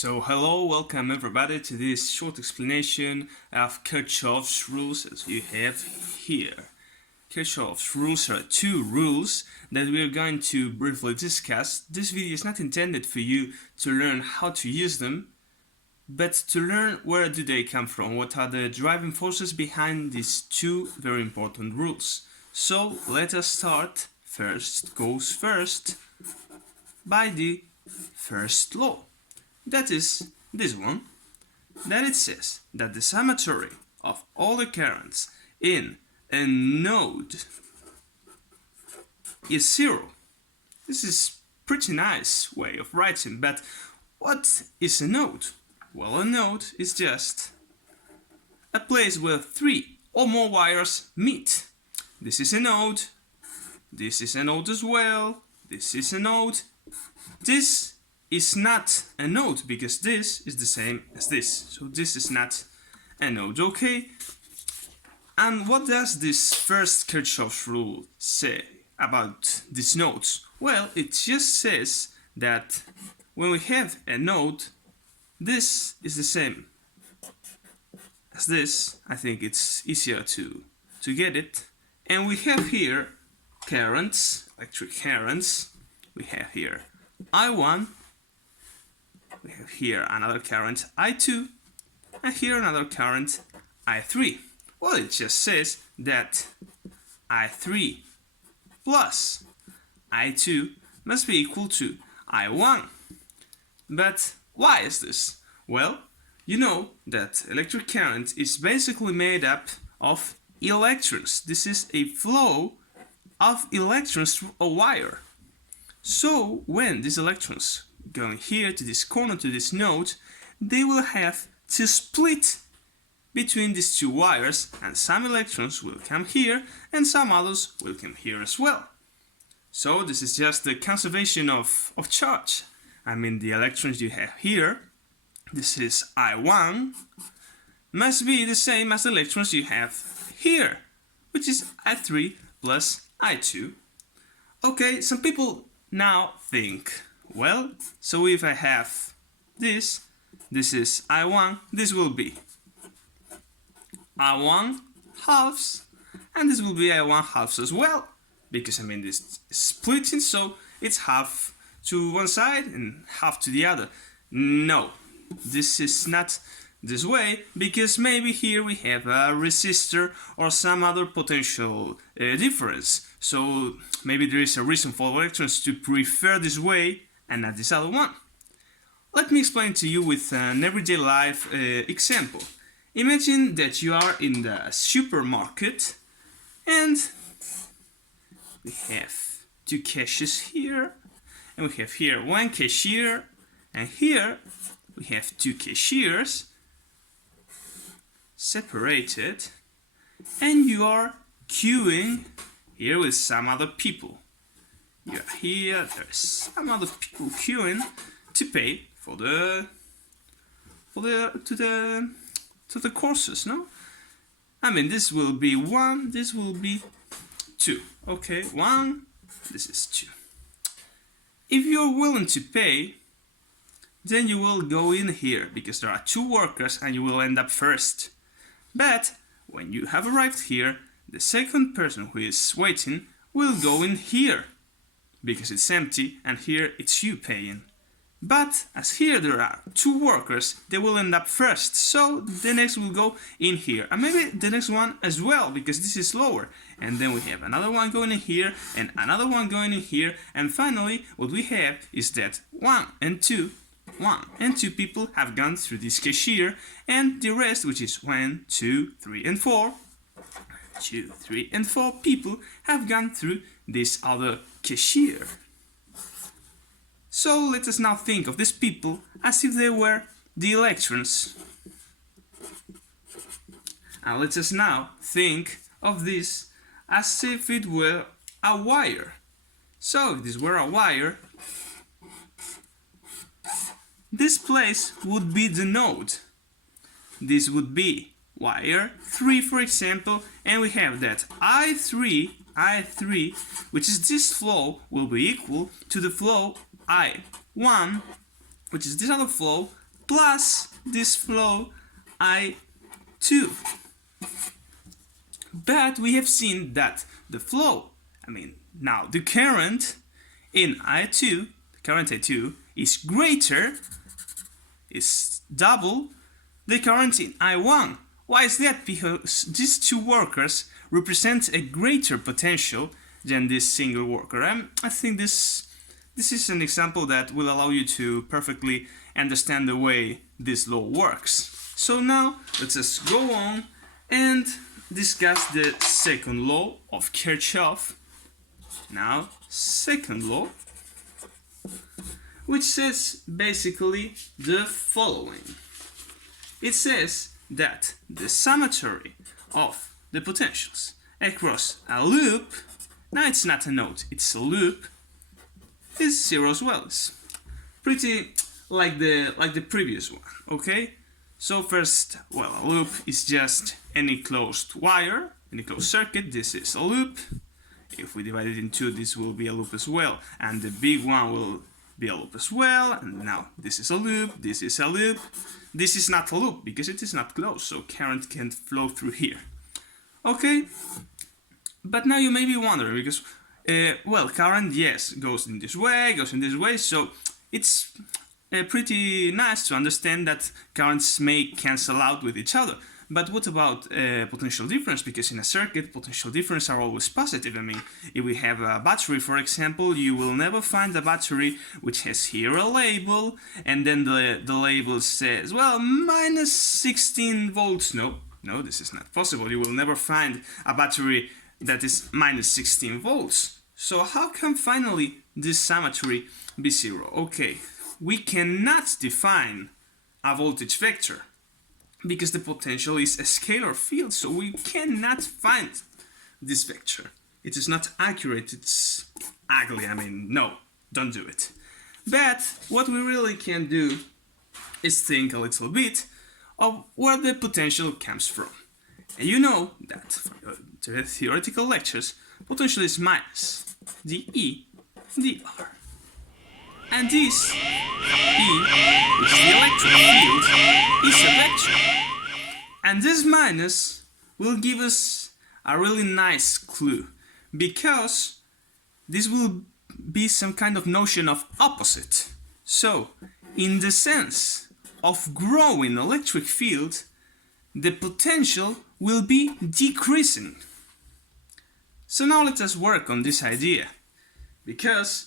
So hello, welcome everybody to this short explanation of Kirchoff's rules as you have here. Kirchoff's rules are two rules that we are going to briefly discuss. This video is not intended for you to learn how to use them, but to learn where do they come from, what are the driving forces behind these two very important rules. So let us start. First goes first by the first law. That is this one, that it says that the summatory of all the currents in a node is zero. This is pretty nice way of writing, but what is a node? Well, a node is just a place where three or more wires meet. This is a node, this is a node as well, this is a node, this is not a node because this is the same as this, so this is not a node, okay? And what does this first Kirchoff's rule say about these nodes? Well, it just says that when we have a node, this is the same as this. I think it's easier to get it. And we have here currents, electric currents. We have here I1, we have here another current I2, and here another current I3. Well, it just says that I3 plus I2 must be equal to I1. But why is this? Well, you know that electric current is basically made up of electrons. This is a flow of electrons through a wire. So when these electrons going here to this corner, to this node, they will have to split between these two wires, and some electrons will come here and some others will come here as well. So this is just the conservation of charge. I mean, the electrons you have here, this is I1, must be the same as the electrons you have here, which is I3 plus I2. Okay, some people now think, well, so if I have this is I1, this will be I1 halves, and this will be I1 halves as well, because I mean this is splitting, so it's half to one side and half to the other. No, this is not this way, because maybe here we have a resistor or some other potential difference. So maybe there is a reason for electrons to prefer this way and not this other one. Let me explain to you with an everyday life example. Imagine that you are in the supermarket and we have two cashiers here, and we have here one cashier, and here we have two cashiers separated, and you are queuing here with some other people. You're here, there's some other people queuing to pay for the courses, no? I mean, this will be 1, this will be 2. Okay, 1, this is 2. If you're willing to pay, then you will go in here because there are 2 workers and you will end up first. But when you have arrived here, the second person who is waiting will go in here because it's empty and here it's you paying. But as here there are 2 workers, they will end up first, so the next will go in here, and maybe the next one as well, because this is lower. And then we have another one going in here and another one going in here, and finally what we have is that 1 and 2 people have gone through this cashier, and the rest, which is 1, 2, 3 and 4, 2, 3 and 4 people have gone through this other cashier. So let us now think of these people as if they were the electrons. And let us now think of this as if it were a wire. So if this were a wire, this place would be the node. This would be wire 3, for example, and we have that I3, which is this flow, will be equal to the flow I1, which is this other flow plus this flow I2. But we have seen that the flow, now the current in I2, the current I2 is greater, is double the current in I1. Why is that? Because these two workers represent a greater potential than this single worker. I think this is an example that will allow you to perfectly understand the way this law works. So now let's just go on and discuss the second law of Kirchoff. Now, second law, which says basically the following. It says that the summatory of the potentials across a loop, now it's not a node, it's a loop, is zero as well. It's pretty like the previous one, okay? So first, well, a loop is just any closed wire, any closed circuit. This is a loop. If we divide it in two, this will be a loop as well, and the big one will be a loop as well. And now this is a loop, this is a loop. This is not a loop because it is not closed, so current can't flow through here. Okay, but now you may be wondering because, well, current, yes, goes in this way, so it's pretty nice to understand that currents may cancel out with each other. But what about potential difference? Because in a circuit, potential difference are always positive. If we have a battery, for example, you will never find a battery which has here a label, and then the label says, well, minus 16 volts. No, this is not possible. You will never find a battery that is minus 16 volts. So how can finally this summatory be zero? Okay, we cannot define a voltage vector, because the potential is a scalar field, so we cannot find this vector. It is not accurate, it's ugly, no, don't do it. But what we really can do is think a little bit of where the potential comes from. And you know that for the theoretical lectures, potential is minus dE dr. And this E, which is the electric field, is a vector. And this minus will give us a really nice clue, because this will be some kind of notion of opposite. So, in the sense of growing electric field, the potential will be decreasing. So now let us work on this idea, because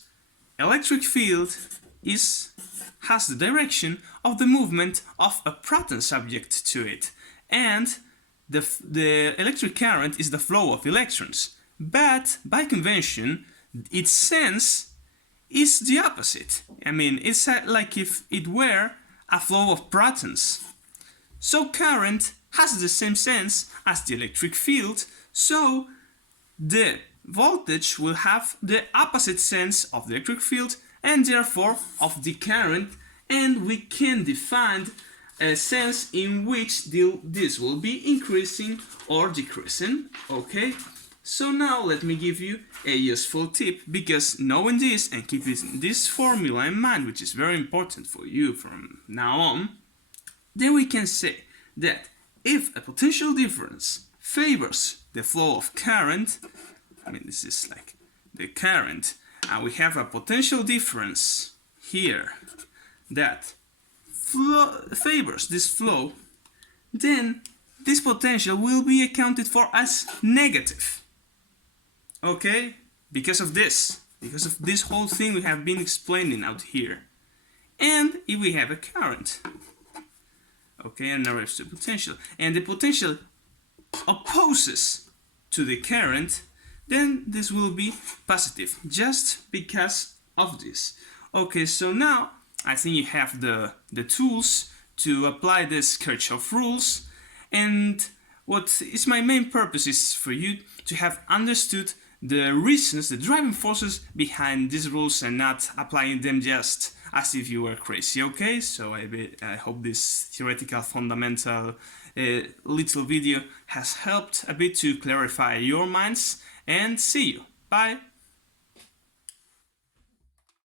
electric field has the direction of the movement of a proton subject to it, and the electric current is the flow of electrons. But by convention, its sense is the opposite. It's like if it were a flow of protons. So current has the same sense as the electric field, so the voltage will have the opposite sense of the electric field and therefore of the current, and we can define a sense in which this will be increasing or decreasing. Okay, so now let me give you a useful tip, because knowing this and keeping this formula in mind, which is very important for you from now on, then we can say that if a potential difference favors the flow of current, this is like the current, and we have a potential difference here that favors this flow, then this potential will be accounted for as negative. Okay? Because of this whole thing we have been explaining out here. And if we have a current, okay, and now there's the potential, and the potential opposes to the current, then this will be positive, just because of this. Okay, so now I think you have the tools to apply this Kirchoff rules, and what is my main purpose is for you to have understood the reasons, the driving forces behind these rules, and not applying them just as if you were crazy. Okay, so I hope this theoretical fundamental little video has helped a bit to clarify your minds, and see you. Bye.